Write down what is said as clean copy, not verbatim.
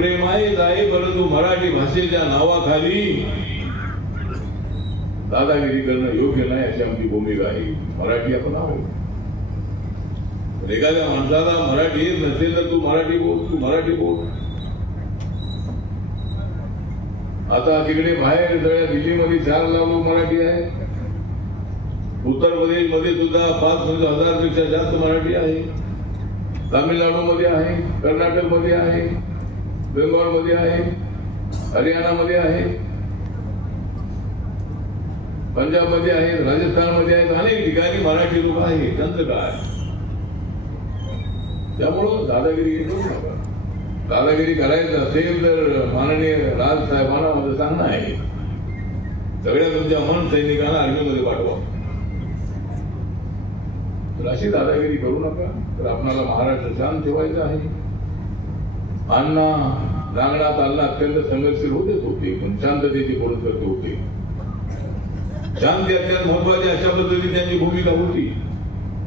प्रेम आहे परंतु मराठी भाषेच्या नावाखाली दादागिरी करणं योग्य नाही अशी आमची भूमिका आहे. मराठी आपण आहोत. एखाद्या माणसाला मराठी येत नसेल तर तू मराठी बोल. आता तिकडे बाहेर सगळ्या दिल्लीमध्ये 4 लाख लोक मराठी आहे. उत्तर प्रदेश मध्ये सुद्धा 5,000 पेक्षा जास्त मराठी आहे. तामिळनाडू मध्ये आहे, कर्नाटक मध्ये आहे, बेंगॉल मध्ये आहे, हरियाणा मध्ये आहे, पंजाब मध्ये आहे, राजस्थान मध्ये आहेत. अनेक ठिकाणी मराठी लोक आहेत. त्यांचं काय? त्यामुळं दादागिरी करू नका. दादागिरी करायचं असेल तर माननीय राज साहेबांना माझं सांगणं आहे, सगळ्या तुमच्या मन सैनिकांना आर्मीमध्ये पाठवा. तर अशी दादागिरी करू नका. तर आपल्याला महाराष्ट्र शांत ठेवायचं आहे. अण्णा रांगणात अण्णा अत्यंत संघर्षशील होते, पण शांततेची पुरस्कार होते. शांती अत्यंत महत्वाची अशा पद्धतीने त्यांची भूमिका होती.